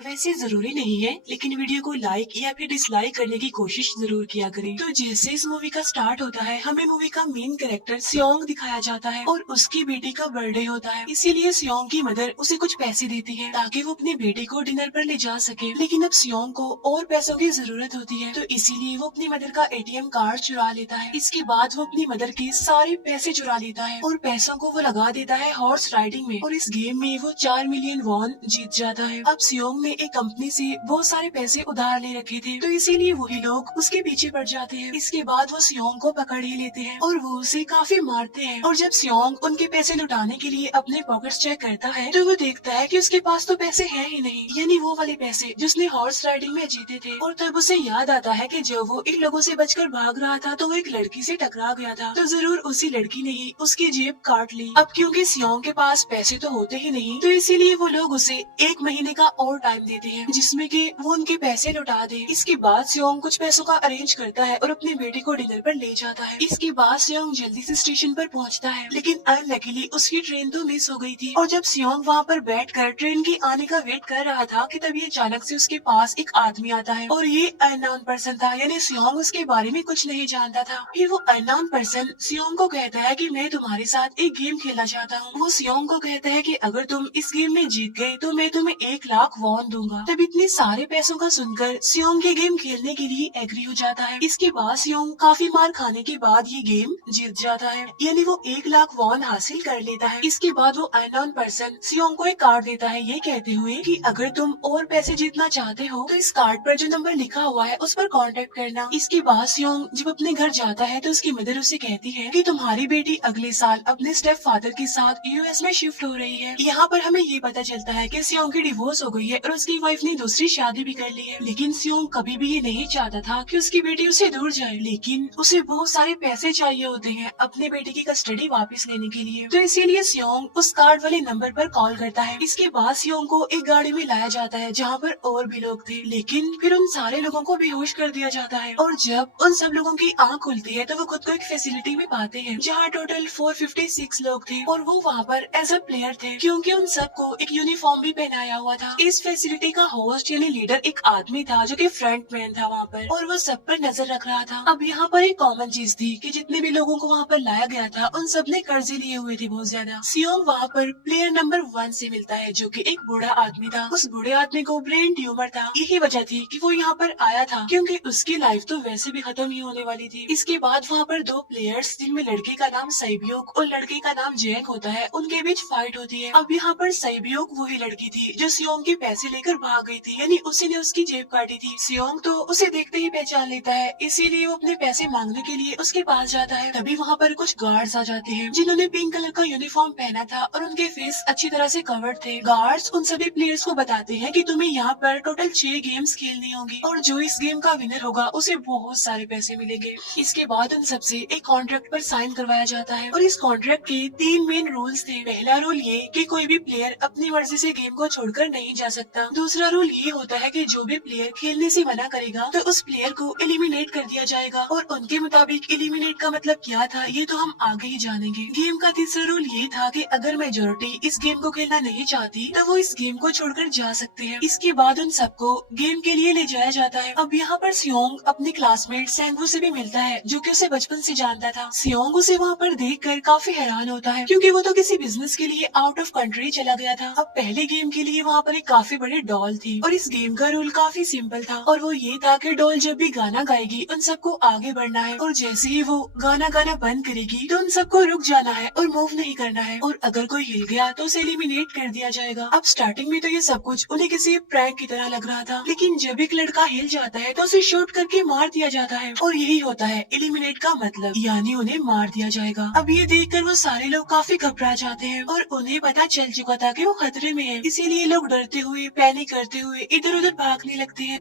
वैसे जरूरी नहीं है, लेकिन वीडियो को लाइक या फिर डिसलाइक करने की कोशिश जरूर किया करें। तो जैसे इस मूवी का स्टार्ट होता है, हमें मूवी का मेन कैरेक्टर सियोंग दिखाया जाता है और उसकी बेटी का बर्थडे होता है। इसीलिए सियोंग की मदर उसे कुछ पैसे देती है ताकि वो अपनी बेटी को डिनर पर ले जा सके। लेकिन अब सियोंग को और पैसों की जरूरत होती है, तो इसीलिए वो अपनी मदर का एटीएम कार्ड चुरा लेता है। इसके बाद वो अपनी मदर के सारे पैसे चुरा लेता है और पैसों को वो लगा देता है हॉर्स राइडिंग में, और इस गेम में वो 4 मिलियन वॉन जीत जाता है। अब सियोंग ने एक कंपनी से बहुत सारे पैसे उधार ले रखे थे, तो इसीलिए वही लोग उसके पीछे पड़ जाते हैं। इसके बाद वो सियोंग को पकड़ ही लेते हैं और वो उसे काफी मारते हैं। और जब सियोंग उनके पैसे लुटाने के लिए अपने पॉकेट्स चेक करता है, तो वो देखता है कि उसके पास तो पैसे हैं ही नहीं, यानी वो वाले पैसे जिसने हॉर्स राइडिंग में जीते थे। और तब उसे याद आता है कि जब वो इन लोगों से बचकर भाग रहा था तो वो एक लड़की से टकरा गया था, तो जरूर उसी लड़की ने ही उसकी जेब काट ली। अब क्योंकि सियोंग के पास पैसे तो होते ही नहीं, तो इसीलिए वो लोग उसे 1 महीने का और टाइम देते हैं जिसमें कि वो उनके पैसे लौटा दे। इसके बाद सियोंग कुछ पैसों का अरेंज करता है और अपनी बेटी को डिनर पर ले जाता है। इसके बाद सियोंग जल्दी से स्टेशन पर पहुंचता है, लेकिन अनलकीली उसकी ट्रेन तो मिस हो गई थी। और जब सियोंग वहाँ पर बैठकर ट्रेन के आने का वेट कर रहा था कि तभी अचानक से उसके पास एक आदमी आता है, और ये अननोन पर्सन था, यानी सियोंग उसके बारे में कुछ नहीं जानता था। फिर वो अननोन पर्सन सियोंग को कहता है कि मैं तुम्हारे साथ एक गेम खेलना चाहता हूँ। वो सियोंग को कहता है कि अगर तुम इस गेम में जीत गए तो मैं तुम्हें 1 लाख वॉन दूंगा। तब इतने सारे पैसों का सुनकर सियोंग ये गेम खेलने के लिए एग्री हो जाता है। इसके बाद सियोंग काफी मार खाने के बाद ये गेम जीत जाता है, यानी वो 1 लाख वॉन हासिल कर लेता है। इसके बाद वो अननोन पर्सन सियोंग को एक कार्ड देता है, ये कहते हुए कि अगर तुम और पैसे जीतना चाहते हो तो इस कार्ड पर जो नंबर लिखा हुआ है उस पर कांटेक्ट करना। इसके बाद सियोंग जब अपने घर जाता है तो उसकी मदर उसे कहती है कि तुम्हारी बेटी अगले साल अपने स्टेप फादर के साथ यूएस में शिफ्ट हो रही है। यहाँ पर हमें ये पता चलता है कि सियोंग की डिवोर्स हो गई है और उसकी वाइफ ने दूसरी शादी भी कर ली है। लेकिन सियोंग कभी भी ये नहीं चाहता था कि उसकी बेटी उससे दूर जाए, लेकिन उसे बहुत सारे पैसे चाहिए होते हैं अपने बेटी की कस्टडी वापस लेने के लिए, तो इसीलिए सियोंग उस कार्ड वाले नंबर पर कॉल करता है। इसके बाद सियोंग को एक गाड़ी में लाया जाता है जहाँ पर और भी लोग थे, लेकिन फिर उन सारे लोगों को बेहोश कर दिया जाता है। और जब उन सब लोगों की आंख खुलती है तो वो खुद को एक फैसिलिटी में पाते हैं जहाँ टोटल 456 लोग थे, और वो वहाँ पर एज अ प्लेयर थे क्योंकि उन सबको एक यूनिफॉर्म भी पहनाया हुआ था। इस फैसिलिटी का होस्ट यानी लीडर एक आदमी था जो कि फ्रंट मैन था वहाँ पर, और वो सब पर नजर रख रहा था। अब यहाँ पर एक कॉमन चीज थी कि जितने भी लोगों को वहाँ पर लाया गया था उन सब ने कर्जे लिए हुए थे बहुत ज्यादा। सियोंग वहाँ पर प्लेयर नंबर 1 से मिलता है जो कि एक बूढ़ा आदमी था। उस बूढ़े आदमी को ब्रेन ट्यूमर था, यही वजह थी कि वो यहाँ पर आया था क्योंकि उसकी लाइफ तो वैसे भी खत्म ही होने वाली थी। इसके बाद वहाँ पर 2 प्लेयर्स जिनमें लड़के का नाम सैबियोक और लड़के का नाम जैक होता है, उनके बीच फाइट होती है। अब यहाँ पर सैबियोक वही लड़की थी जो सियोंग के पैसे लेकर भाग गई थी, यानी उसी ने उसकी जेब काटी थी। सियोंग तो उसे देखते ही पहचान लेता है, इसीलिए वो अपने पैसे मांगने के लिए उसके पास जाता है। तभी वहाँ पर कुछ गार्ड्स आ जाते हैं जिन्होंने पिंक कलर का यूनिफॉर्म पहना था और उनके फेस अच्छी तरह से कवर्ड थे। गार्ड्स उन सभी प्लेयर्स को बताते हैं कि तुम्हें यहाँ पर टोटल 6 गेम्स खेलनी होंगी और जो इस गेम का विनर होगा उसे बहुत सारे पैसे मिलेंगे। इसके बाद उन सबसे एक कॉन्ट्रैक्ट पर साइन करवाया जाता है और इस कॉन्ट्रैक्ट के 3 मेन रूल्स थे। पहला रूल ये कि कोई भी प्लेयर अपनी मर्जी से गेम को छोड़कर नहीं जा सकता। दूसरा रूल ये होता है कि जो भी प्लेयर खेलने से मना करेगा तो उस प्लेयर को एलिमिनेट कर दिया जाएगा, और उनके मुताबिक एलिमिनेट का मतलब क्या था ये तो हम आगे ही जानेंगे। गेम का तीसरा रूल ये था कि अगर मेजोरिटी इस गेम को खेलना नहीं चाहती तो वो इस गेम को छोड़कर जा सकते हैं। इसके बाद उन सबको गेम के लिए ले जाया जाता है। अब यहाँ पर सियोंग अपने क्लासमेट सेंगू से भी मिलता है जो कि उसे बचपन से जानता था। सियोंग उसे वहाँ पर देखकर काफी हैरान होता है क्योंकि वो तो किसी बिजनेस के लिए आउट ऑफ कंट्री चला गया था। अब पहले गेम के लिए वहाँ पर एक काफी बड़ी डॉल थी और इस गेम का रूल काफी सिंपल था, और वो ये था कि डॉल जब भी गाना गाएगी उन सबको आगे बढ़ना है, और जैसे ही वो गाना गाना बंद करेगी तो उन सबको रुक जाना है और मूव नहीं करना है, और अगर कोई हिल गया तो उसे एलिमिनेट कर दिया जाएगा। अब स्टार्टिंग में तो ये सब कुछ उन्हें किसी प्रैंक की तरह लग रहा था, लेकिन जब एक लड़का हिल जाता है तो उसे शूट करके मार दिया जाता है, और यही होता है एलिमिनेट का मतलब, यानी उन्हें मार दिया जाएगा। अब ये देखकर वो सारे लोग काफी घबरा जाते हैं और उन्हें पता चल चुका था कि वो खतरे में है, इसीलिए लोग डरते हुए पैनिक करते हुए इधर उधर भागने लगते हैं।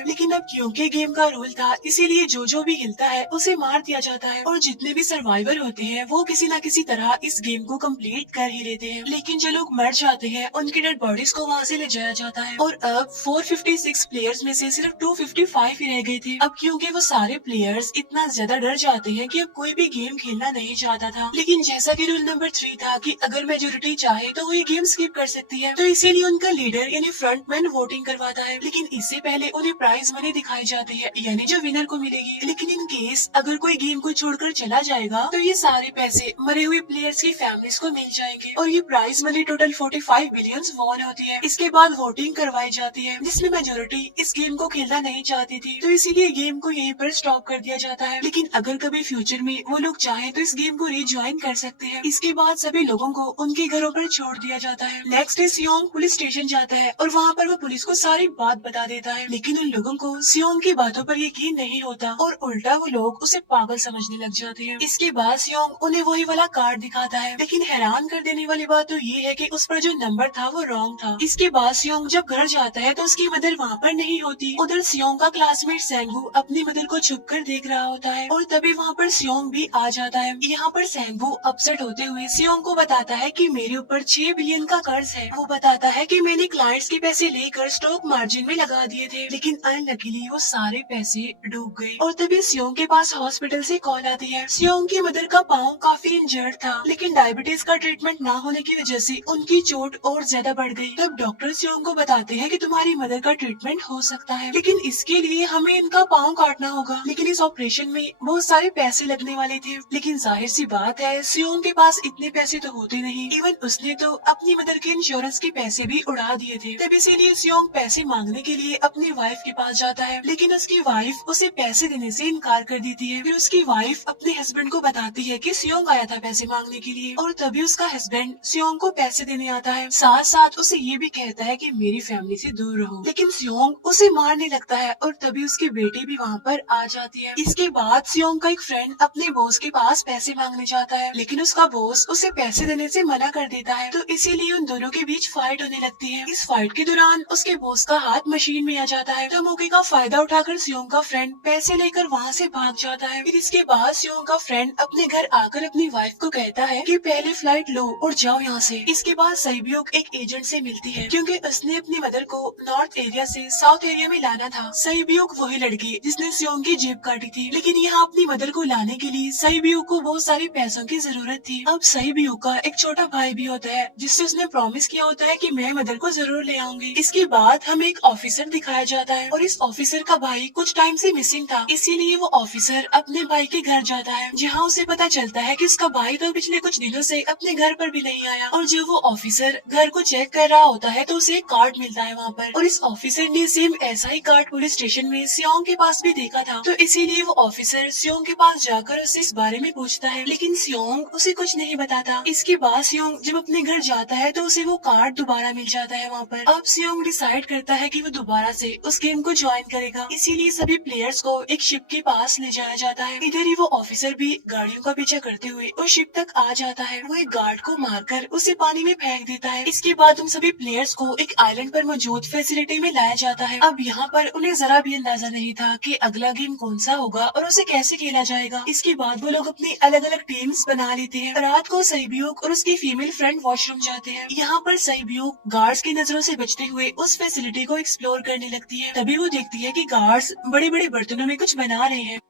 लेकिन अब क्योंकि गेम का रूल था, इसीलिए जो भी हिलता है उसे मार दिया जाता है और जितने भी सर्वाइवर होते हैं वो किसी न किसी तरह इस गेम को कंप्लीट कर ही लेते हैं। लेकिन जो लोग मर जाते हैं उनकी डेड बॉडीज को वहाँ से ले जाया जाता है और अब 456 प्लेयर्स में से सिर्फ 255 ही रह गए थे। अब क्योंकि वो सारे प्लेयर्स इतना ज्यादा डर जाते हैं कि अब कोई भी गेम खेलना नहीं चाहता था। लेकिन जैसा कि रूल नंबर 3 था कि अगर मेजोरिटी चाहे तो वो ये गेम स्किप कर सकती है, तो इसीलिए उनका लीडर यानी फ्रंटमैन वोटिंग करवाता है। लेकिन इससे पहले उन्हें प्राइज मनी दिखाई जाती है, यानी जो विनर को मिलेगी। लेकिन इन केस अगर कोई गेम को छोड़कर चला जाएगा तो ये सारे पैसे मरे हुए प्लेयर्स की फैमिलीज को मिल जाएंगे और ये prize money total 45 billion won होती है। इसके बाद वोटिंग करवाई जाती है जिसमें मेजोरिटी इस गेम को खेलना नहीं चाहती थी, तो इसीलिए गेम को यहीं पर स्टॉप कर दिया जाता है। लेकिन अगर कभी फ्यूचर में वो लोग चाहे तो इस गेम को रिज्वाइन कर सकते हैं। इसके बाद सभी लोगों को उनके घरों पर छोड़ दिया जाता है। नेक्स्ट डे सियोंग पुलिस स्टेशन जाता है और वहाँ पर वो पुलिस को सारी बात बता देता है। लेकिन उन लोगों को सियोंग की बातों पर यकीन नहीं होता और उल्टा वो लोग उसे पागल समझने लग जाते हैं। इसके बाद सियोंग उन्हें वही वाला कार्ड दिखाता है, लेकिन हैरान कर देने वाली बात तो ये है कि उस पर जो नंबर था वो रॉन्ग था। इसके बाद सियोंग जब घर जाता है तो उसकी मदर वहाँ पर नहीं होती। उधर सियोंग का क्लासमेट सेंगू अपनी मदर को छुप कर देख रहा होता है और तभी वहाँ पर सियोंग भी आ जाता है। यहाँ पर सेंगू अपसेट होते हुए सियोंग को बताता है कि मेरे ऊपर 6 बिलियन का कर्ज है। वो बताता है कि मैंने क्लाइंट्स के पैसे लेकर स्टॉक मार्जिन में लगा दिए थे, लेकिन अनलकीली वो सारे पैसे डूब गए। और तभी सियोंग के पास हॉस्पिटल से कॉल आती है। सियोंग की मदर का पाँव काफी इंजर्ड था, लेकिन डायबिटीज का ट्रीटमेंट ना होने की वजह से उनकी चोट और ज्यादा बढ़ गई। तब डॉक्टर सियोंग को बताते हैं कि तुम्हारी मदर का ट्रीटमेंट हो सकता है, लेकिन इसके लिए हमें इनका पाँव काटना होगा। लेकिन इस ऑपरेशन में बहुत सारे पैसे लगने वाले थे। लेकिन जाहिर सी बात है सियोंग के पास इतने पैसे तो होते नहीं। इवन उसने तो अपनी मदर के इंश्योरेंस के पैसे भी उड़ा दिए थे। तब इसीलिए सियोंग पैसे मांगने के लिए अपनी वाइफ के पास जाता है, लेकिन उसकी वाइफ उसे पैसे देने से इनकार कर देती है। फिर उसकी वाइफ अपने हस्बैंड को बताती है कि सियोंग आया था पैसे मांगने के लिए और तभी उसका हस्बैंड सियोंग को पैसे देने आता है। साथ साथ उसे ये भी कहता है कि मेरी फैमिली से दूर रहो। लेकिन सियोंग उसे मारने लगता है और तभी उसकी बेटी भी वहाँ पर आ जाती है। इसके बाद सियोंग का एक फ्रेंड अपने बॉस के पास पैसे मांगने जाता है, लेकिन उसका बॉस उसे पैसे देने से मना कर देता है, तो इसीलिए उन दोनों के बीच फाइट होने लगती है। इस फाइट के दौरान उसके बॉस का हाथ मशीन में आ जाता है, तो मौके का फायदा उठाकर सियोंग का फ्रेंड पैसे लेकर वहाँ से भाग जाता है। फिर इसके बाद सियोंग का फ्रेंड अपने घर आकर अपनी वाइफ को कहता है कि पहले फ्लाइट लो और जाओ यहाँ से। इसके बाद सईब्यूक एक एजेंट से मिलती है, क्योंकि उसने अपनी मदर को नॉर्थ एरिया से साउथ एरिया में लाना था। सईब्यूक वही लड़की जिसने सियोंग की जेब काटी थी, लेकिन यहाँ अपनी मदर को लाने के लिए सईब्यूक को बहुत सारे पैसों की जरूरत थी। अब सईब्यूक का एक छोटा भाई भी होता है जिससे उसने प्रॉमिस किया होता है कि मैं मदर को जरूर ले आऊंगी। इसके बाद हमें एक ऑफिसर दिखाया जाता है और इस ऑफिसर का भाई कुछ टाइम से मिसिंग था, इसीलिए वो ऑफिसर अपने भाई के घर जाता है, जहाँ उसे पता चलता है कि उसका भाई तो पिछले कुछ दिनों से अपने घर पर भी नहीं आया। और जब वो ऑफिसर घर को चेक कर रहा होता है तो उसे एक कार्ड मिलता है वहाँ पर, और इस ऑफिसर ने सेम ऐसा ही कार्ड पुलिस स्टेशन में सियोंग के पास भी देखा था, तो इसीलिए वो ऑफिसर सियोंग के पास जाकर उससे इस बारे में पूछता है, लेकिन सियोंग उसे कुछ नहीं बताता। इसके बाद सियोंग जब अपने घर जाता है तो उसे वो कार्ड दोबारा मिल जाता है वहाँ पर। अब सियोंग डिसाइड करता है कि वो दोबारा से उस गेम को ज्वाइन करेगा, इसीलिए सभी प्लेयर्स को एक शिप के पास ले जाया जाता है। इधर ही वो ऑफिसर भी गाड़ियों का पीछा करते हुए उस शिप तक आ जाता है। वो एक गार्ड को मारकर उसे पानी में फेंक देता है। इसके बाद उन सभी प्लेयर्स को एक आइलैंड पर मौजूद फैसिलिटी में लाया जाता है। अब यहाँ पर उन्हें जरा भी अंदाजा नहीं था कि अगला गेम कौन सा होगा और उसे कैसे खेला जाएगा। इसके बाद वो लोग अपनी अलग अलग टीम्स बना लेते हैं। रात को सईब्यूक और उसकी फीमेल फ्रेंड वॉशरूम जाते हैं। यहाँ पर सईब्यूक गार्ड्स की नजरों से बचते हुए उस फैसिलिटी को एक्सप्लोर करने लगती है। तभी वो देखती है कि गार्ड्स बड़े बड़े बर्तनों में कुछ बना रहे हैं,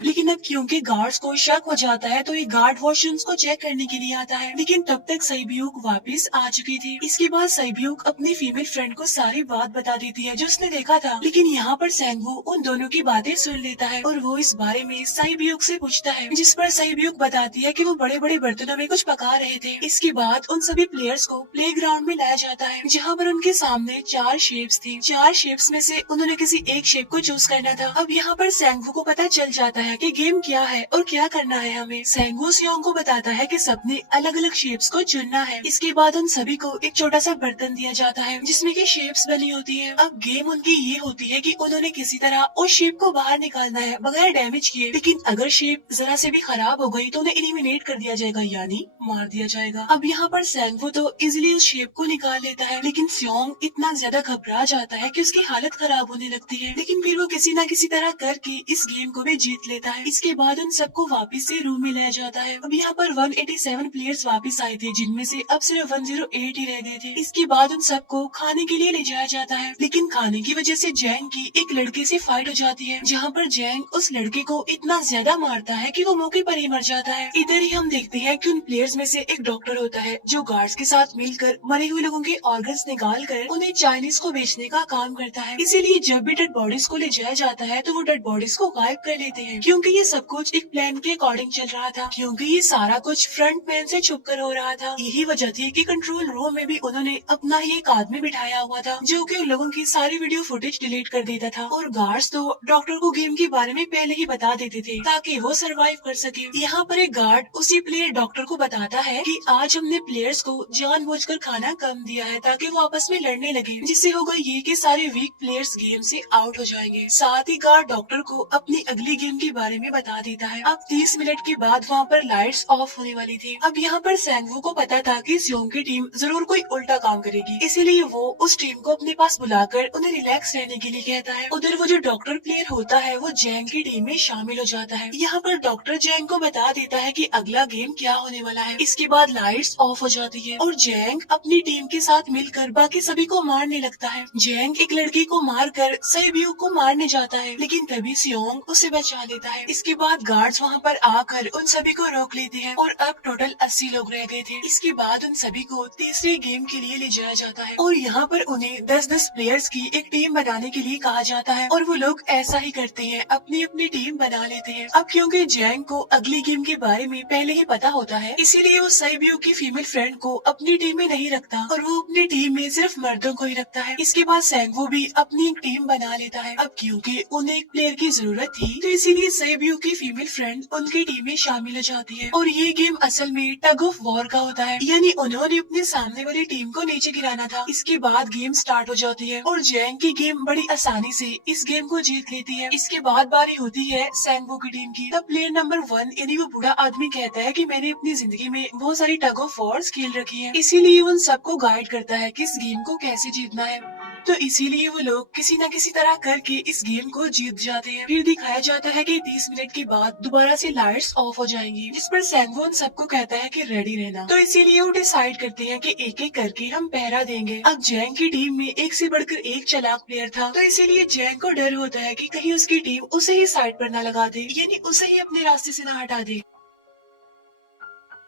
लेकिन अब क्योंकि गार्ड्स को शक हो जाता है तो ये गार्ड वॉशरूम्स को चेक करने के लिए आता है, लेकिन तब तक सईब्यूक वापस आ चुकी थी। इसके बाद सईब्यूक अपनी फीमेल फ्रेंड को सारी बात बता देती है जो उसने देखा था, लेकिन यहाँ पर सेंगू उन दोनों की बातें सुन लेता है और वो इस बारे में सईब्यूक से पूछता है, जिस पर सईब्यूक बताती है कि वो बड़े बड़े बर्तनों में कुछ पका रहे थे। इसके बाद उन सभी प्लेयर्स को प्ले ग्राउंड में लाया जाता है, जहाँ पर उनके सामने 4 शेप्स थी। 4 शेप्स में से उन्होंने किसी एक शेप को चूज करना था। अब यहाँ पर सेंगू को पता चल जाता है है कि गेम क्या है और क्या करना है हमें। सेंगो सियोंग को बताता है कि सबने अलग अलग शेप्स को चुनना है। इसके बाद उन सभी को एक छोटा सा बर्तन दिया जाता है जिसमें की शेप्स बनी होती है। अब गेम उनकी ये होती है कि उन्होंने किसी तरह उस शेप को बाहर निकालना है बगैर डैमेज किए, लेकिन अगर शेप जरा से भी खराब हो गई तो उन्हें एलिमिनेट कर दिया जाएगा, यानी मार दिया जाएगा। अब यहाँ पर सेंगो तो इजिली उस शेप को निकाल लेता है, लेकिन सियोंग इतना ज्यादा घबरा जाता है कि उसकी हालत खराब होने लगती है, लेकिन फिर वो किसी न किसी तरह करके इस गेम को भी जीत लेता है। इसके बाद उन सबको वापस से रूम में लाया जाता है। अब यहाँ पर 187 प्लेयर्स वापस आए थे, जिनमें से अब सिर्फ 108 ही रह गए थे। इसके बाद उन सबको खाने के लिए ले जाया जाता है, लेकिन खाने की वजह से जैंग की एक लड़के से फाइट हो जाती है, जहाँ पर जैंग उस लड़के को इतना ज्यादा मारता है कि वो मौके पर ही मर जाता है। इधर ही हम देखते हैं कि उन प्लेयर्स में से एक डॉक्टर होता है जो गार्ड्स के साथ मिलकर मरे हुए लोगों के ऑर्गन्स निकाल कर उन्हें चाइनीज को बेचने का काम करता है। इसीलिए जब भी डेड बॉडीज को ले जाया जाता है तो वो डेड बॉडीज को गायब कर लेते हैं, क्योंकि ये सब कुछ एक प्लान के अकॉर्डिंग चल रहा था, क्योंकि ये सारा कुछ फ्रंट मैन से छुप कर हो रहा था। यही वजह थी कि कंट्रोल रूम में भी उन्होंने अपना ही एक आदमी बिठाया हुआ था जो कि उन लोगों की सारी वीडियो फुटेज डिलीट कर देता था, और गार्ड्स तो डॉक्टर को गेम के बारे में पहले ही बता देते थे ताकि वो सरवाइव कर सके। यहाँ पर एक गार्ड उसी प्लेयर डॉक्टर को बताता है कि आज हमने प्लेयर्स को जानबूझकर खाना कम दिया है ताकि वो आपस में लड़ने लगे, जिससे होगा ये कि सारे वीक प्लेयर्स गेम से आउट हो जाएंगे। साथ ही गार्ड डॉक्टर को अपनी अगली गेम के बारे में बता देता है। अब 30 मिनट के बाद वहाँ पर लाइट्स ऑफ होने वाली थी। अब यहाँ पर सेंगवू को पता था कि सियोंग की टीम जरूर कोई उल्टा काम करेगी, इसीलिए वो उस टीम को अपने पास बुलाकर उन्हें रिलैक्स रहने के लिए कहता है। उधर वो जो डॉक्टर प्लेयर होता है वो जैंग की टीम में शामिल हो जाता है। यहाँ पर डॉक्टर जैंग को बता देता है कि अगला गेम क्या होने वाला है। इसके बाद लाइट्स ऑफ हो जाती है और जैंग अपनी टीम के साथ मिलकर बाकी सभी को मारने लगता है। जैंग एक लड़की को मारकर सेबियो को मारने जाता है, लेकिन तभी सियोंग उसे बचा लेता है। इसके बाद गार्ड्स वहाँ पर आकर उन सभी को रोक लेते हैं और अब टोटल 80 लोग रह गए थे। इसके बाद उन सभी को तीसरे गेम के लिए ले जाया जाता है और यहाँ पर उन्हें 10-10 प्लेयर्स की एक टीम बनाने के लिए कहा जाता है, और वो लोग ऐसा ही करते हैं, अपनी अपनी टीम बना लेते हैं। अब क्योंकि जैंग को अगली गेम के बारे में पहले ही पता होता है, इसीलिए वो सेबियो की फीमेल फ्रेंड को अपनी टीम में नहीं रखता और वो अपनी टीम में सिर्फ मर्दों को ही रखता है। इसके बाद सेंगवू भी अपनी एक टीम बना लेता है। अब क्योंकि उन्हें एक प्लेयर की जरूरत थी तो इसीलिए सेबियो की फीमेल फ्रेंड उनकी टीम में शामिल हो जाती है, और ये गेम असल में टग ऑफ वॉर का होता है, यानी उन्होंने अपने सामने वाली टीम को नीचे गिराना था। इसके बाद गेम स्टार्ट हो जाती है और जैंग की गेम बड़ी आसानी से इस गेम को जीत लेती है। इसके बाद बारी होती है सेंगवू की टीम की। तब प्लेयर नंबर 1 यानी वो बूढ़ा आदमी कहता है कि मैंने अपनी जिंदगी में बहुत सारी टग ऑफ वॉर्स खेल रखी है, इसीलिए उन सबको गाइड करता है कि इस गेम को कैसे जीतना है। तो इसीलिए वो लोग किसी न किसी तरह करके इस गेम को जीत जाते हैं। फिर दिखाया जाता है कि 30 मिनट के बाद दोबारा से लाइट्स ऑफ हो जाएंगी, जिस पर सेंगवू उन सबको कहता है कि रेडी रहना। तो इसीलिए वो डिसाइड करते हैं कि एक एक करके हम पहरा देंगे। अब जैंग की टीम में एक से बढ़कर एक चालाक प्लेयर था, तो इसीलिए जैंग को डर होता है कि कहीं उसकी टीम उसे ही साइड पर न लगा दे, यानी उसे ही अपने रास्ते से न हटा दे।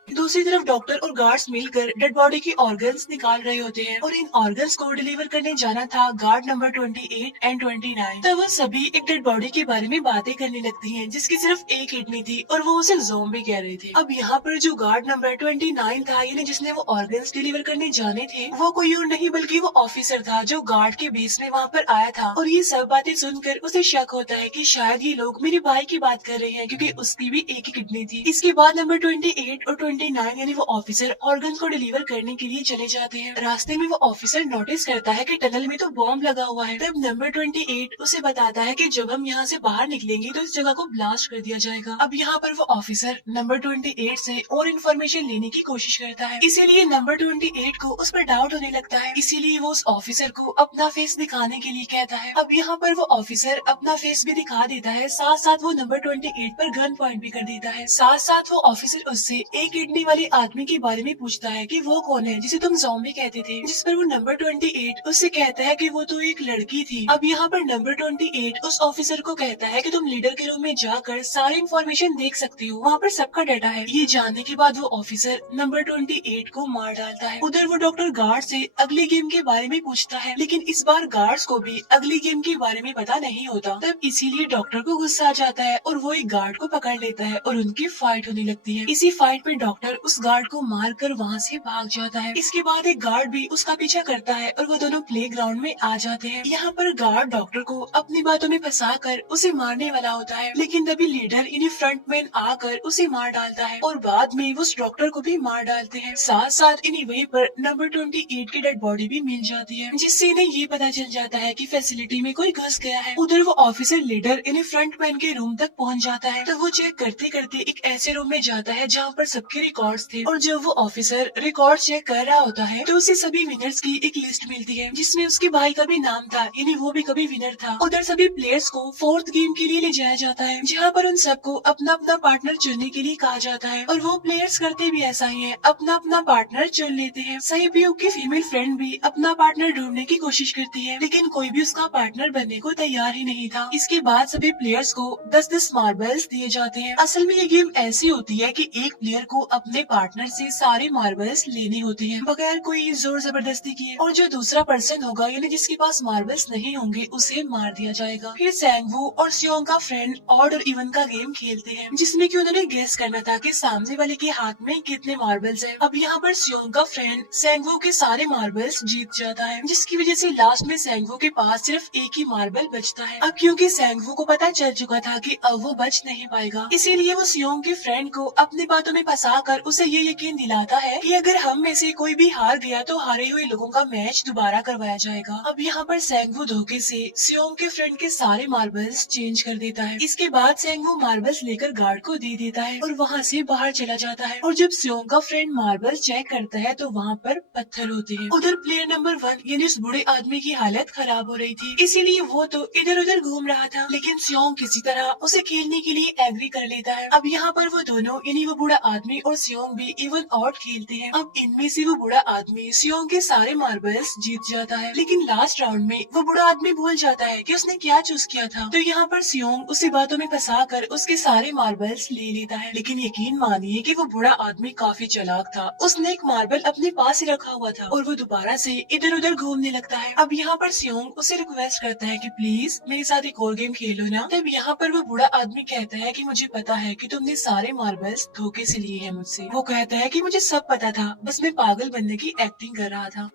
दूसरी तरफ डॉक्टर और गार्ड्स मिलकर डेड बॉडी की ऑर्गन्स निकाल रहे होते हैं और इन ऑर्गन्स को डिलीवर करने जाना था गार्ड नंबर 28 एंड 29। तब वो सभी एक डेड बॉडी के बारे में बातें करने लगती हैं जिसकी सिर्फ एक किडनी थी और वो उसे ज़ॉम्बी कह रहे थे। अब यहाँ पर जो गार्ड नंबर 29 था, यानी जिसने वो ऑर्गन्स डिलीवर करने जाने थे, वो कोई और नहीं बल्कि वो ऑफिसर था जो गार्ड के बेस में वहाँ पर आया था, और ये सब बातें सुनकर उसे शक होता है कि शायद ये लोग मेरे भाई की बात कर रहे हैं क्योंकि उसकी भी एक ही किडनी थी। इसके बाद नंबर 28 और 29 यानी वो ऑफिसर ऑर्गन को डिलीवर करने के लिए चले जाते हैं। रास्ते में वो ऑफिसर नोटिस करता है कि टनल में तो बॉम्ब लगा हुआ है। तब नंबर 28 उसे बताता है कि जब हम यहाँ से बाहर निकलेंगे तो इस जगह को ब्लास्ट कर दिया जाएगा। अब यहाँ पर वो ऑफिसर नंबर 28 से और इन्फॉर्मेशन लेने की कोशिश करता है, इसीलिए नंबर 28 को उस पर डाउट होने लगता है, इसीलिए वो उस ऑफिसर को अपना फेस दिखाने के लिए कहता है। अब यहाँ पर वो ऑफिसर अपना फेस भी दिखा देता है, साथ साथ वो नंबर 28 पर गन पॉइंट भी कर देता है। साथ साथ वो ऑफिसर उससे एक किडनी वाली आदमी के बारे में पूछता है कि वो कौन है जिसे तुम ज़ॉम्बी कहते थे, जिस पर वो नंबर 28 उससे कहता है कि वो तो एक लड़की थी। अब यहाँ पर नंबर 28 उस ऑफिसर को कहता है कि तुम लीडर के रूम में जाकर सारी इन्फॉर्मेशन देख सकती हो, वहाँ पर सबका डाटा है। ये जानने के बाद वो ऑफिसर नंबर 28 को मार डालता है। उधर वो डॉक्टर गार्ड से अगली गेम के बारे में पूछता है, लेकिन इस बार गार्ड्स को भी अगली गेम के बारे में पता नहीं होता। तब इसीलिए डॉक्टर को गुस्सा आ जाता है और वो एक गार्ड को पकड़ लेता है और उनकी फाइट होने लगती है। इसी फाइट में डॉक्टर डॉक्टर उस गार्ड को मार कर वहाँ से भाग जाता है। इसके बाद एक गार्ड भी उसका पीछा करता है और वो दोनों प्लेग्राउंड में आ जाते हैं। यहाँ पर गार्ड डॉक्टर को अपनी बातों में फंसा कर उसे मारने वाला होता है, लेकिन तभी लीडर यानी फ्रंटमैन आकर उसे मार डालता है और बाद में वो उस डॉक्टर को भी मार डालते हैं। साथ साथ इन्हीं वहीं पर नंबर 28 की डेड बॉडी भी मिल जाती है, जिससे इन्हें ये पता चल जाता है कि फैसिलिटी में कोई घुस गया है। उधर वो ऑफिसर लीडर यानी फ्रंटमैन के रूम तक पहुंच जाता है, तो वो चेक करते करते एक ऐसे रूम में जाता है जहाँ पर सबके रिकॉर्ड्स थे, और जब वो ऑफिसर रिकॉर्ड चेक कर रहा होता है तो उसे सभी विनर्स की एक लिस्ट मिलती है, जिसमें उसके भाई का भी नाम था, यानी वो भी कभी विनर था। उधर सभी प्लेयर्स को फोर्थ गेम के लिए ले जाया जाता है, जहाँ पर उन सबको अपना अपना पार्टनर चुनने के लिए कहा जाता है, और वो प्लेयर्स करते भी ऐसा ही है, अपना अपना पार्टनर चुन लेते हैं। सहयोग की फीमेल फ्रेंड भी अपना पार्टनर ढूंढने की कोशिश करती है, लेकिन कोई भी उसका पार्टनर बनने को तैयार ही नहीं था। इसके बाद सभी प्लेयर्स को 10-10 मार्बल्स दिए जाते हैं। असल में ये गेम ऐसी होती है कि एक प्लेयर को अपने पार्टनर से सारे मार्बल्स लेने होते हैं बगैर कोई जोर जबरदस्ती किए, और जो दूसरा पर्सन होगा यानी जिसके पास मार्बल्स नहीं होंगे उसे मार दिया जाएगा। फिर सैंगवू और सियोंग का फ्रेंड ऑड और इवन का गेम खेलते हैं, जिसमें कि उन्होंने गेस करना था कि सामने वाले के हाथ में कितने मार्बल्स हैं। अब यहाँ पर सियोंग का फ्रेंड सैंगवू के सारे मार्बल्स जीत जाता है, जिसकी वजह से लास्ट में सैंगवू के पास सिर्फ एक ही मार्बल बचता है। अब क्योंकि सैंगवू को पता चल चुका था कि अब वो बच नहीं पाएगा, इसीलिए वो सियोंग के फ्रेंड को अपनी बातों में फंसा कर उसे ये यकीन दिलाता है कि अगर हम में से कोई भी हार गया तो हारे हुए लोगों का मैच दोबारा करवाया जाएगा। अब यहाँ पर सैंगवू धोखे से सियोंग के फ्रेंड के सारे मार्बल्स चेंज कर देता है। इसके बाद सैंगवू मार्बल्स लेकर गार्ड को दे देता है और वहाँ से बाहर चला जाता है, और जब सियोंग का फ्रेंड मार्बल्स चेक करता है तो वहाँ पर पत्थर होते हैं। उधर प्लेयर नंबर 1 यानी उस बूढ़े आदमी की हालत खराब हो रही थी, इसीलिए वो तो इधर उधर घूम रहा था, लेकिन सियोंग किसी तरह उसे खेलने के लिए एग्री कर लेता है। अब यहाँ पर वो दोनों यानी वो बूढ़ा आदमी और सियोंग भी इवन ऑड खेलते हैं। अब इनमें से वो बूढ़ा आदमी सियोंग के सारे मार्बल्स जीत जाता है, लेकिन लास्ट राउंड में वो बूढ़ा आदमी भूल जाता है कि उसने क्या चूज किया था। तो यहाँ पर सियोंग उसे बातों में फंसा कर उसके सारे मार्बल्स ले लेता है, लेकिन यकीन मानिए कि वो बूढ़ा आदमी काफी चालाक था। उसने एक मार्बल अपने पास ही रखा हुआ था और वो दोबारा से इधर उधर घूमने लगता है। अब यहाँ पर सियोंग उसे रिक्वेस्ट करता है कि प्लीज मेरे साथ एक और गेम खेलो ना। तब यहाँ पर वो बूढ़ा आदमी कहता है कि मुझे पता है कि तुमने सारे मार्बल्स धोखे से लिए हैं मुझसे। वो कहता है कि मुझे सब पता था, बस मैं पागल बनने की एक्टिंग कर रहा था।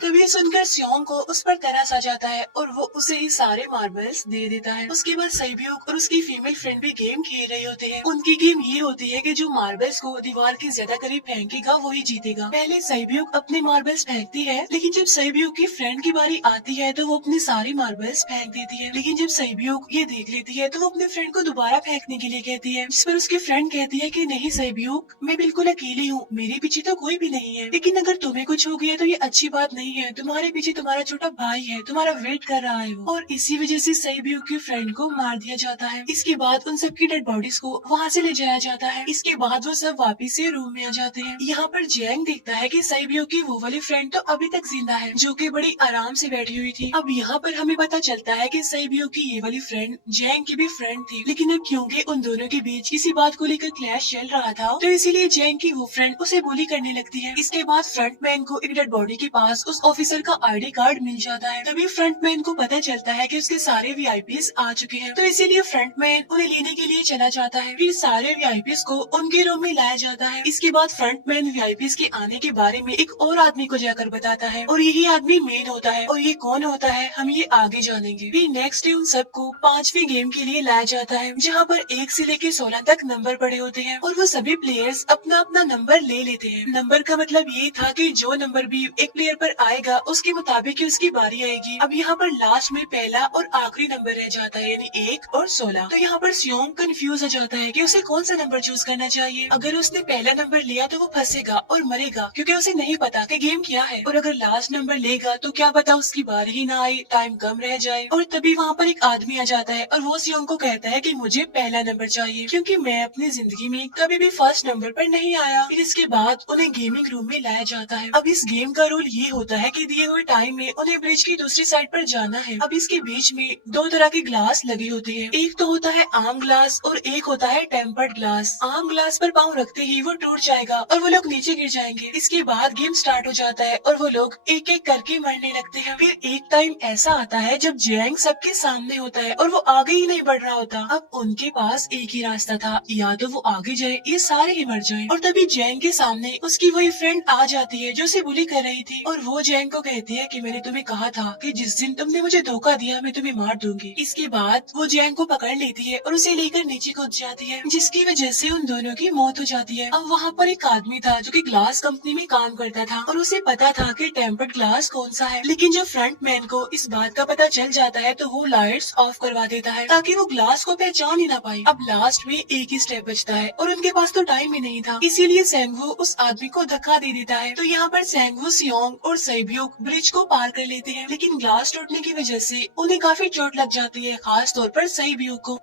तभी सुनकर सियोंग को उस पर तरस आ जाता है और वो उसे ही सारे मार्बल्स दे देता है। उसके बाद सैब्यूक और उसकी फीमेल फ्रेंड भी गेम खेल रहे होते हैं। उनकी गेम ये होती है कि जो मार्बल्स को दीवार के ज्यादा करीब फेंकेगा वही जीतेगा। पहले सैब्यूक अपने मार्बल्स फेंकती है, लेकिन जब सैब्यूक की फ्रेंड की बारी आती है तो वो अपनी सारी मार्बल्स फेंक देती है। लेकिन जब सैब्यूक ये देख लेती है तो वो अपने फ्रेंड को दोबारा फेंकने के लिए कहती है, जिस पर उसकी फ्रेंड कहती है कि नहीं सैब्यूक, मैं बिल्कुल अकेली हूँ, मेरे पीछे तो कोई भी नहीं है, लेकिन अगर तुम्हें कुछ हो गया तो ये अच्छी बात नहीं है, तुम्हारे पीछे तुम्हारा छोटा भाई है, तुम्हारा वेट कर रहा है वो। और इसी वजह से सैब्यूक की फ्रेंड को मार दिया जाता है। इसके बाद उन सबकी डेड बॉडीज को वहाँ से ले जाया जाता है। इसके बाद वो सब वापिस से रूम में आ जाते हैं। यहाँ पर जैंग देखता है कि सैब्यूक की वो वाली फ्रेंड तो अभी तक जिंदा है, जो कि बड़ी आराम से बैठी हुई थी। अब यहाँ पर हमें पता चलता है कि सैब्यूक की ये वाली फ्रेंड जैंग की भी फ्रेंड थी, लेकिन अब क्योंकि उन दोनों के बीच किसी बात को लेकर क्लैश चल रहा था तो इसीलिए जैंग की वो फ्रेंड उसे बुली करने लगती है। इसके बाद फ्रंटमैन को एक डेड बॉडी के पास उस ऑफिसर का आईडी कार्ड मिल जाता है। तभी फ्रंटमैन को पता चलता है कि उसके सारे वीआईपीज आ चुके हैं, तो इसीलिए फ्रंटमैन उन्हें लेने के लिए चला जाता है। फिर सारे वीआईपीज को उनके रूम में लाया जाता है। इसके बाद फ्रंटमैन वीआईपीज के आने के बारे में एक और आदमी को जाकर बताता है, और यही आदमी मेन होता है, और ये कौन होता है हम ये आगे जानेंगे। फिर नेक्स्ट डे उन सबको 5वीं गेम के लिए लाया जाता है, जहाँ पर 1 से लेकर 16 तक नंबर पड़े होते हैं, और वो सभी प्लेयर्स अपना अपना नंबर ले लेते हैं। नंबर का मतलब ये था कि जो नंबर भी एक प्लेयर पर आएगा उसके मुताबिक ही उसकी बारी आएगी। अब यहाँ पर लास्ट में पहला और आखिरी नंबर रह जाता है, यानी 1 और 16। तो यहाँ पर सियोंग कंफ्यूज हो जाता है कि उसे कौन सा नंबर चूज करना चाहिए। अगर उसने पहला नंबर लिया तो वो फंसेगा और मरेगा, क्योंकि उसे नहीं पता कि गेम क्या है, और अगर लास्ट नंबर लेगा तो क्या पता उसकी बारी ही ना आए, टाइम कम रह जाए। और तभी वहाँ पर एक आदमी आ जाता है और वो सियोंग को कहता है कि मुझे पहला नंबर चाहिए, क्योंकि मैं अपनी जिंदगी में कभी भी फर्स्ट नंबर पर नहीं आया। फिर इसके बाद उन्हें गेमिंग रूम में लाया जाता है। अब इस गेम का रूल ये होता होता है कि दिए हुए टाइम में उन्हें ब्रिज की दूसरी साइड पर जाना है। अब इसके बीच में दो तरह के ग्लास लगे होते हैं, एक तो होता है आम ग्लास और एक होता है टेम्पर्ड ग्लास। आम ग्लास पर पाँव रखते ही वो टूट जाएगा और वो लोग नीचे गिर जाएंगे। इसके बाद गेम स्टार्ट हो जाता है और वो लोग एक एक करके मरने लगते हैं। फिर एक टाइम ऐसा आता है जब जैंग सबके सामने होता है और वो आगे ही नहीं बढ़ रहा होता। अब उनके पास एक ही रास्ता था, या तो वो आगे जाए या सारे ही मर जाएं। और तभी जैंग के सामने उसकी वही फ्रेंड आ जाती है जो उसे बुली कर रही थी, और वो जैंग को कहती है कि मैंने तुम्हें कहा था कि जिस दिन तुमने मुझे धोखा दिया मैं तुम्हें मार दूंगी। इसके बाद वो जैंग को पकड़ लेती है और उसे लेकर नीचे कूद जाती है, जिसकी वजह से उन दोनों की मौत हो जाती है। अब वहाँ पर एक आदमी था जो कि ग्लास कंपनी में काम करता था और उसे पता था कि टेम्पर्ड ग्लास कौन सा है, लेकिन जब फ्रंट मैन को इस बात का पता चल जाता है तो वो लाइट्स ऑफ करवा देता है ताकि वो ग्लास को पहचान ही ना पाए। अब लास्ट में एक ही स्टेप बचता है और उनके पास तो टाइम ही नहीं था, इसीलिए सेंगवू उस आदमी को धक्का दे देता है। तो यहाँ पर सेंगवू, सियोंग और सैब्यूक ब्रिज को पार कर लेते हैं, लेकिन ग्लास टूटने की वजह से उन्हें काफी चोट लग जाती है, खास तौर पर सैब्यूक को।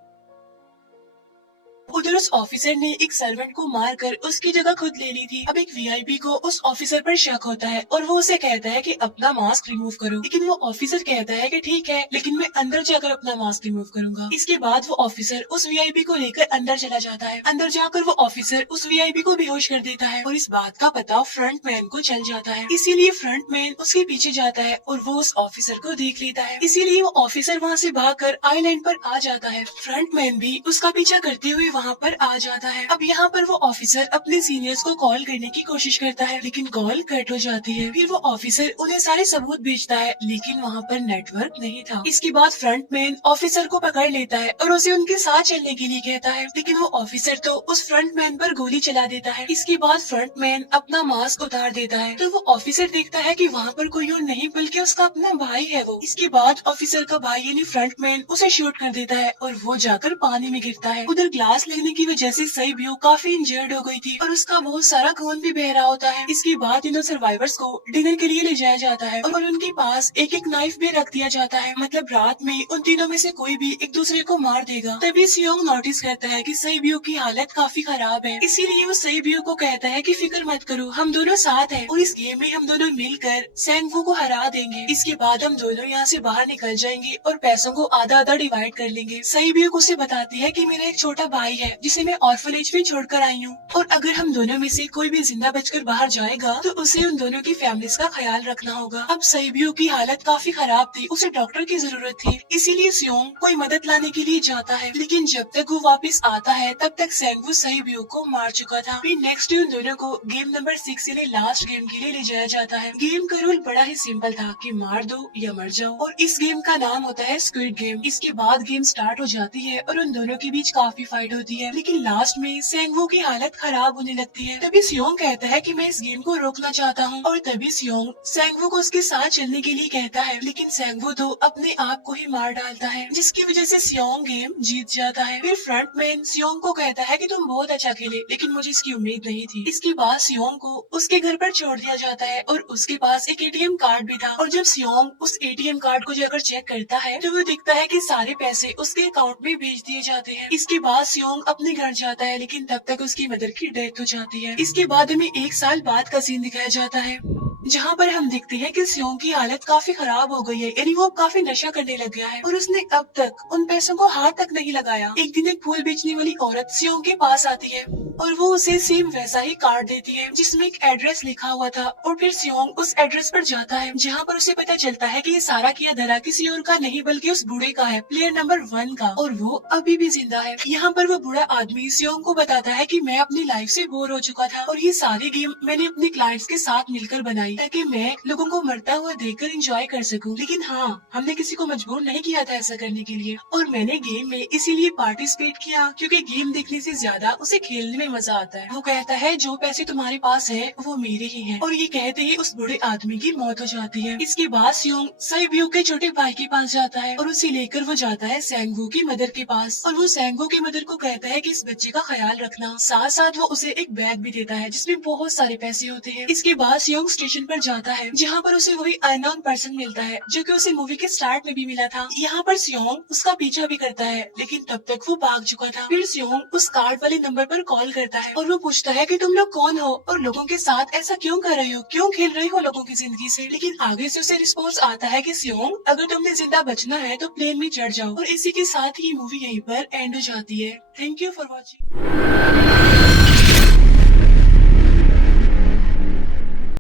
उधर उस ऑफिसर ने एक सर्वेंट को मारकर उसकी जगह खुद ले ली थी। अब एक वीआईपी को उस ऑफिसर पर शक होता है और वो उसे कहता है कि अपना मास्क रिमूव करो, लेकिन वो ऑफिसर कहता है कि ठीक है, लेकिन मैं अंदर जाकर अपना मास्क रिमूव करूंगा। इसके बाद वो ऑफिसर उस वीआईपी को लेकर अंदर चला जाता है। अंदर जाकर वो ऑफिसर उस वीआईपी को बेहोश कर देता है और इस बात का पता फ्रंट मैन को चल जाता है, इसीलिए फ्रंट मैन उसके पीछे जाता है और वो उस ऑफिसर को देख लेता है, इसीलिए वो ऑफिसर वहाँ से भागकर आइलैंड पर आ जाता है। फ्रंट मैन भी उसका पीछा करते हुए वहाँ पर आ जाता है। अब यहाँ पर वो ऑफिसर अपने सीनियर्स को कॉल करने की कोशिश करता है, लेकिन कॉल कट हो जाती है। फिर वो ऑफिसर उन्हें सारे सबूत भेजता है, लेकिन वहाँ पर नेटवर्क नहीं था। इसके बाद फ्रंट मैन ऑफिसर को पकड़ लेता है और उसे उनके साथ चलने के लिए कहता है, लेकिन वो ऑफिसर तो उस फ्रंट मैन पर गोली चला देता है। इसके बाद फ्रंट मैन अपना मास्क उतार देता है, तो वो ऑफिसर देखता है कि वहाँ पर कोई और नहीं बल्कि उसका अपना भाई है वो। इसके बाद ऑफिसर का भाई यानी फ्रंट मैन उसे शूट कर देता है और वो जाकर पानी में गिरता है। उधर ग्लास लगने की वजह से सैब्यूक काफी इंजर्ड हो गई थी और उसका बहुत सारा खून भी बह रहा होता है। इसके बाद इन सर्वाइवर्स को डिनर के लिए ले जाया जाता है और उनके पास एक एक नाइफ भी रख दिया जाता है, मतलब रात में उन तीनों में से कोई भी एक दूसरे को मार देगा। तभी सियोंग नोटिस करता है कि सैब्यूक की हालत काफी खराब है, इसीलिए वो सैब्यूक को कहता है कि फिक्र मत करो, हम दोनों साथ हैं और इस गेम में हम दोनों मिलकर सेंगवू को हरा देंगे। इसके बाद हम दोनों यहाँ से बाहर निकल जाएंगे और पैसों को आधा आधा डिवाइड कर लेंगे। सैब्यूक उसे बताती है कि मेरा एक छोटा भाई है जिसे मैं ऑर्फनेज में छोड़कर आई हूँ, और अगर हम दोनों में से कोई भी जिंदा बचकर बाहर जाएगा तो उसे उन दोनों की फैमिलीज का ख्याल रखना होगा। अब सैब्यूक की हालत काफी खराब थी, उसे डॉक्टर की जरूरत थी, इसीलिए सियोंग कोई मदद लाने के लिए जाता है, लेकिन जब तक वो वापस आता है तब तक सेंगवू सैब्यूक को मार चुका था। फिर नेक्स्ट उन दोनों को गेम नंबर 6 यानी लास्ट गेम के लिए ले जाया जाता है। गेम का रूल बड़ा ही सिंपल था कि मार दो या मर जाओ, और इस गेम का नाम होता है स्क्विड गेम। इसके बाद गेम स्टार्ट हो जाती है और उन दोनों के बीच काफी फाइट होती है, लेकिन लास्ट में सेंगवू की हालत खराब होने लगती है। तभी सियोंग कहता है कि मैं इस गेम को रोकना चाहता हूँ, और तभी सियोंग सेंगवू को उसके साथ चलने के लिए कहता है, लेकिन सेंगवू तो अपने आप को ही मार डालता है, जिसकी वजह से सियोंग गेम जीत जाता है। फिर फ्रंट मैन सियोंग को कहता है कि तुम बहुत अच्छा खेले, लेकिन मुझे इसकी उम्मीद नहीं थी। इसके बाद सियोंग को उसके घर पर छोड़ दिया जाता है और उसके पास एक एटीएम कार्ड भी था, और जब सियोंग उस एटीएम कार्ड को जाकर चेक करता है तो वो दिखता है कि सारे पैसे उसके अकाउंट में भेज दिए जाते हैं। इसके बाद सियोंग अपने घर जाता है, लेकिन तब तक उसकी मदर की डेथ हो जाती है। इसके बाद हमें 1 साल बाद का सीन दिखाया जाता है, जहाँ पर हम देखते हैं कि सियोंग की हालत काफी खराब हो गई है, यानी वो काफी नशा करने लग गया है और उसने अब तक उन पैसों को हाथ तक नहीं लगाया। एक दिन एक फूल बेचने वाली औरत सियोंग के पास आती है और वो उसे सेम वैसा ही कार्ड देती है जिसमें एक एड्रेस लिखा हुआ था, और फिर सियोंग उस एड्रेस पर जाता है जहाँ पर उसे पता चलता है कि ये सारा किया धरा किसी और का नहीं बल्कि उस बूढ़े का है, प्लेयर नंबर 1 का, और वो अभी भी जिंदा है। यहाँ पर वो बूढ़ा आदमी सियोंग को बताता है कि मैं अपनी लाइफ से बोर हो चुका था और ये सारी गेम मैंने अपने क्लाइंट्स के साथ मिलकर बनाई ताकि मैं लोगों को मरता हुआ देखकर एंजॉय कर सकूं, लेकिन हाँ, हमने किसी को मजबूर नहीं किया था ऐसा करने के लिए, और मैंने गेम में इसीलिए पार्टिसिपेट किया क्योंकि गेम देखने से ज्यादा उसे खेलने में मजा आता है। वो कहता है जो पैसे तुम्हारे पास है वो मेरे ही हैं, और ये कहते ही उस बूढ़े आदमी की मौत हो जाती है। इसके बाद सियोंग सैब्यूक के छोटे भाई के पास जाता है और उसे लेकर वो जाता है सेंगवू की मदर के पास, और वो सेंगवू की मदर को कहता है कि इस बच्चे का ख्याल रखना, साथ साथ वो उसे एक बैग भी देता है जिसमें बहुत सारे पैसे होते हैं। इसके बाद सियोंग स्टेशन लोकेशन पर जाता है जहाँ पर उसे वही अननोन पर्सन मिलता है जो कि उसे मूवी के स्टार्ट में भी मिला था। यहाँ पर सियोंग उसका पीछा भी करता है लेकिन तब तक वो भाग चुका था। फिर सियोंग उस कार्ड वाले नंबर पर कॉल करता है और वो पूछता है कि तुम लोग कौन हो और लोगों के साथ ऐसा क्यों कर रहे हो, क्यों खेल रहे हो लोगों की जिंदगी से। लेकिन आगे से उसे रिस्पॉन्स आता है कि सियोंग, अगर तुमने जिंदा बचना है तो प्लेन में चढ़ जाओ। और इसी के साथ ही मूवी यहीं पर एंड हो जाती है। Thank you for watching.